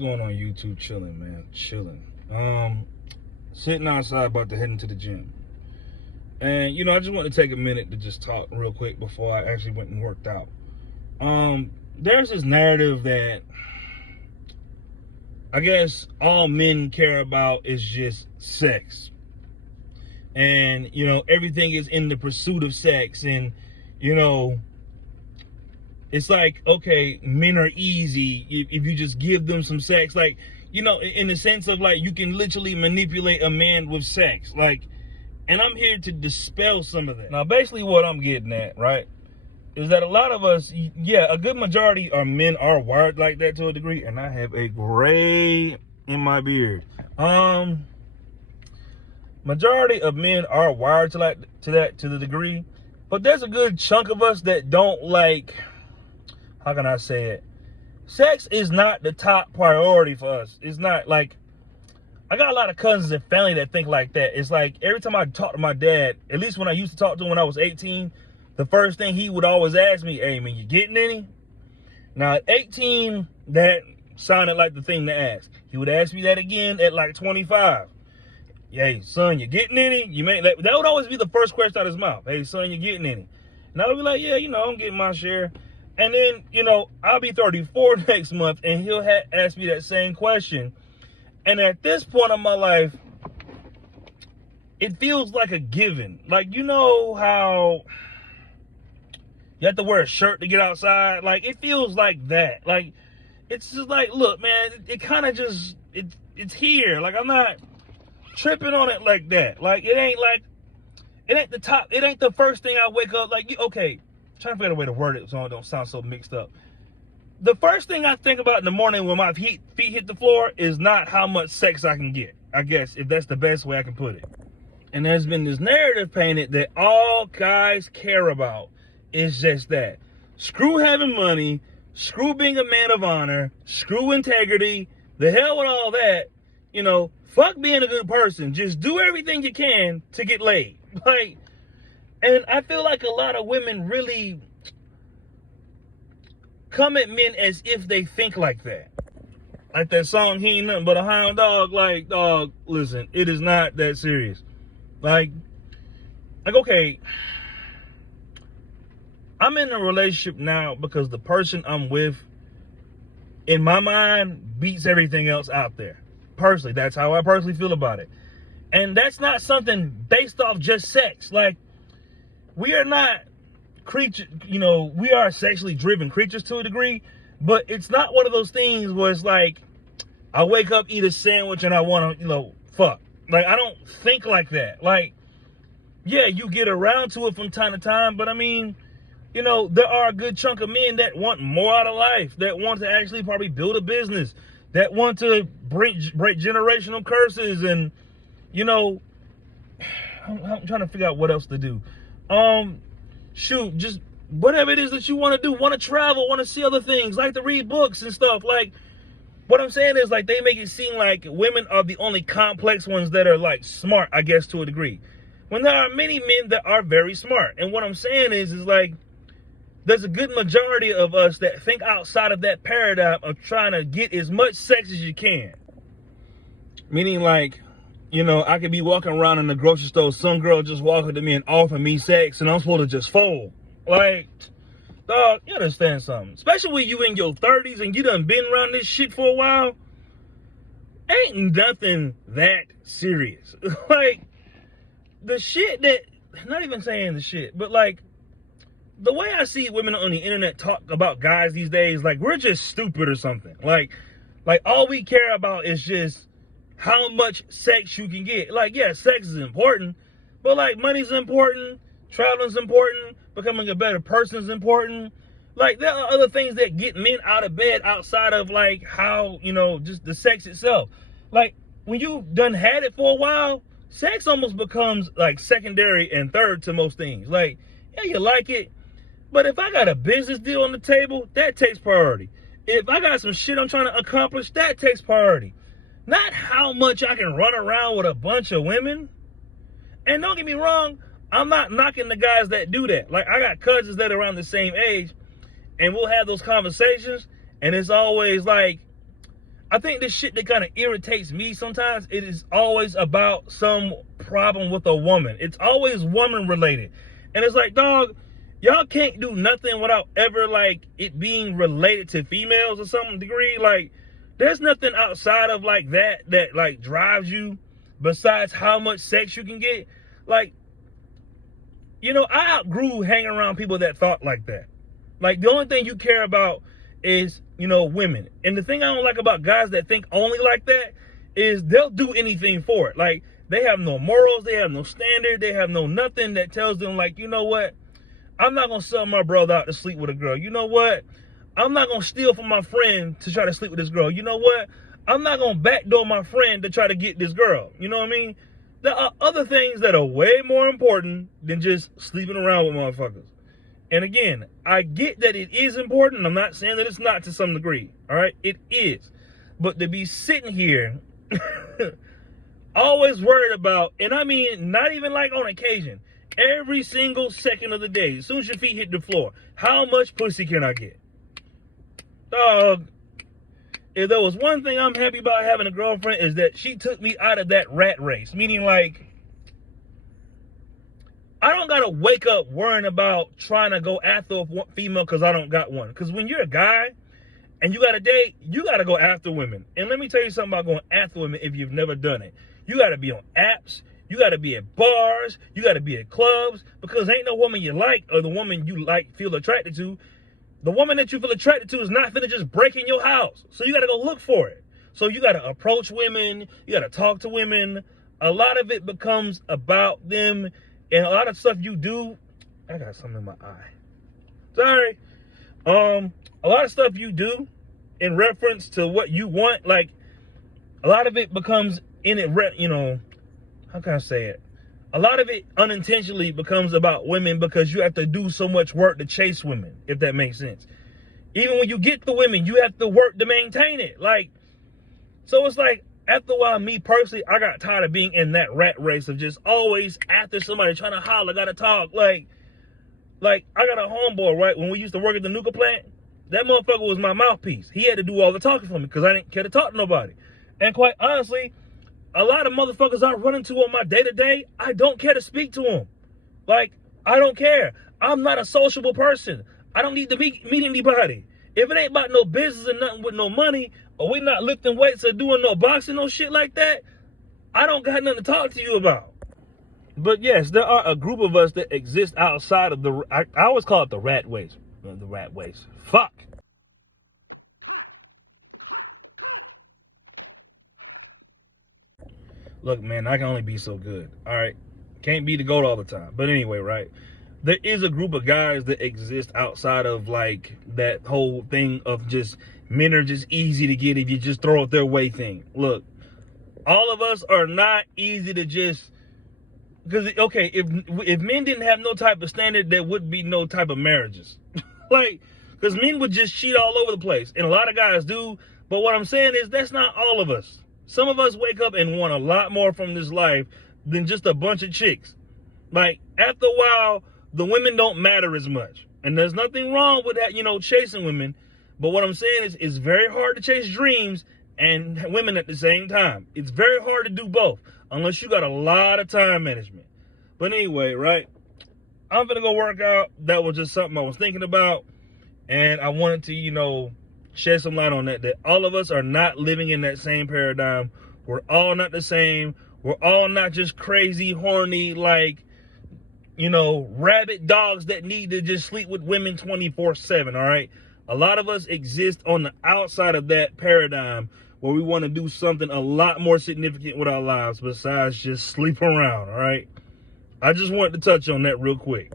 going on, YouTube? Chilling, man. Chilling. Sitting outside about to head into the gym. And, I just want to take a minute to just talk real quick before I actually went and worked out. There's this narrative that I guess all men care about is just sex. And, everything is in the pursuit of sex. And, it's like, okay, men are easy if you just give them some sex. Like, in the sense of like, you can literally manipulate a man with sex. Like, and I'm here to dispel some of that. Now, basically what I'm getting at, right, is that a lot of us, a good majority of men are wired like that to a degree. And I have a gray in my beard. Majority of men are wired to that to the degree. But there's a good chunk of us that don't like, how can I say it? Sex is not the top priority for us. It's not like, I got a lot of cousins and family that think like that. It's like every time I talk to my dad, at least when I used to talk to him when I was 18, the first thing he would always ask me, hey man, you getting any? Now at 18, that sounded like the thing to ask. He would ask me that again at like 25. Hey son, you getting any? That would always be the first question out of his mouth. Hey son, you getting any? And I would be like, yeah, I'm getting my share. And then, I'll be 34 next month and he'll ask me that same question. And at this point in my life, it feels like a given. Like, how you have to wear a shirt to get outside? Like, it feels like that. Like, it's just like, look, man, it kind of just, it's here. Like, I'm not tripping on it like that. Like, it ain't the top, it ain't the first thing I wake up, like, okay, trying to figure out a way to word it so it don't sound so mixed up. The first thing I think about in the morning when my feet hit the floor is not how much sex I can get, I guess, if that's the best way I can put it. And there's been this narrative painted that all guys care about is just that. Screw having money, screw being a man of honor, screw integrity, the hell with all that, fuck being a good person. Just do everything you can to get laid. Like, and I feel like a lot of women really come at men as if they think like that. Like that song, He Ain't Nothing But a Hound Dog. Like, dog, listen, it is not that serious. Like, okay, I'm in a relationship now because the person I'm with, in my mind, beats everything else out there. Personally, that's how I personally feel about it. And that's not something based off just sex. Like, we are not creatures, we are sexually driven creatures to a degree, but it's not one of those things where it's like, I wake up, eat a sandwich, and I want to, fuck. Like, I don't think like that. Like, yeah, you get around to it from time to time, but I mean, there are a good chunk of men that want more out of life, that want to actually probably build a business, that want to break generational curses, and, I'm trying to figure out what else to do. Shoot, just whatever it is that you want to do, want to travel, want to see other things, like to read books and stuff. Like, what I'm saying is, like, they make it seem like women are the only complex ones that are, like, smart, I guess, to a degree. When there are many men that are very smart. And what I'm saying is like, there's a good majority of us that think outside of that paradigm of trying to get as much sex as you can. Meaning, like, I could be walking around in the grocery store, some girl just walk up to me and offer me sex, and I'm supposed to just fold. Like, dog, you understand something? Especially when you in your 30s and you done been around this shit for a while. Ain't nothing that serious. Like, the shit that, not even saying the shit, but like, the way I see women on the internet talk about guys these days, like, we're just stupid or something. Like all we care about is just how much sex you can get. Like, yeah, sex is important, but like, money's important, traveling's important, becoming a better person is important. Like, there are other things that get men out of bed outside of like how, just the sex itself. Like, when you've done had it for a while, sex almost becomes like secondary and third to most things. Like, yeah, you like it, but if I got a business deal on the table, that takes priority. If I got some shit I'm trying to accomplish, that takes priority. Not how much I can run around with a bunch of women. And don't get me wrong, I'm not knocking the guys that do that. Like, I got cousins that are around the same age, and we'll have those conversations, and it's always like, I think this shit that kind of irritates me sometimes, it is always about some problem with a woman. It's always woman related. And it's like, dog, y'all can't do nothing without ever like it being related to females or some degree. Like, there's nothing outside of like that like drives you besides how much sex you can get. Like, you know, I outgrew hanging around people that thought like that. Like, the only thing you care about is, you know, women. And the thing I don't like about guys that think only like that is they'll do anything for it. Like, they have no morals, they have no standard, they have no nothing that tells them, like, you know what? I'm not going to sell my brother out to sleep with a girl. You know what? I'm not going to steal from my friend to try to sleep with this girl. You know what? I'm not going to backdoor my friend to try to get this girl. You know what I mean? There are other things that are way more important than just sleeping around with motherfuckers. And again, I get that it is important. I'm not saying that it's not to some degree. All right? It is. But to be sitting here always worried about, and I mean, not even like on occasion, every single second of the day, as soon as your feet hit the floor, how much pussy can I get? Dog, if there was one thing I'm happy about having a girlfriend is that she took me out of that rat race. Meaning, like, I don't gotta wake up worrying about trying to go after a female because I don't got one. Because when you're a guy and you got a date, you gotta go after women. And let me tell you something about going after women if you've never done it. You gotta be on apps, you gotta be at bars, you gotta be at clubs, because ain't no woman you like or the woman you like feel attracted to. The woman that you feel attracted to is not finna just break in your house. So you gotta go look for it. So you gotta approach women, you gotta talk to women. A lot of it becomes about them. And a lot of stuff you do, I got something in my eye. Sorry. A lot of stuff you do in reference to what you want, like, a lot of it becomes in it, you know, how can I say it? A lot of it unintentionally becomes about women because you have to do so much work to chase women, if that makes sense. Even when you get the women, you have to work to maintain it. Like, so it's like, after a while, me personally, I got tired of being in that rat race of just always after somebody trying to holler, gotta talk. Like I got a homeboy, right? When we used to work at the nuclear plant, that motherfucker was my mouthpiece. He had to do all the talking for me because I didn't care to talk to nobody. And quite honestly, a lot of motherfuckers I run into on my day-to-day, I don't care to speak to them. Like, I don't care. I'm not a sociable person. I don't need to meet anybody. If it ain't about no business and nothing with no money, or we not lifting weights or doing no boxing, no shit like that, I don't got nothing to talk to you about. But yes, there are a group of us that exist outside of the, I always call it the rat race. The rat race. Fuck. Look, man, I can only be so good. All right. Can't be the GOAT all the time. But anyway, right? There is a group of guys that exist outside of like that whole thing of just men are just easy to get if you just throw it their way thing. Look, all of us are not easy to just, because okay, if men didn't have no type of standard, there would be no type of marriages. Like, because men would just cheat all over the place, and a lot of guys do. But what I'm saying is that's not all of us. Some of us wake up and want a lot more from this life than just a bunch of chicks. Like, after a while, the women don't matter as much. And there's nothing wrong with that, you know, chasing women. But what I'm saying is it's very hard to chase dreams and women at the same time. It's very hard to do both unless you got a lot of time management. But anyway, right? I'm gonna go work out. That was just something I was thinking about. And I wanted to, you know, shed some light on that all of us are not living in that same paradigm. We're all not the same. We're all not just crazy, horny, like, you know, rabid dogs that need to just sleep with women 24/7, all right? A lot of us exist on the outside of that paradigm where we want to do something a lot more significant with our lives besides just sleep around, all right? I just wanted to touch on that real quick.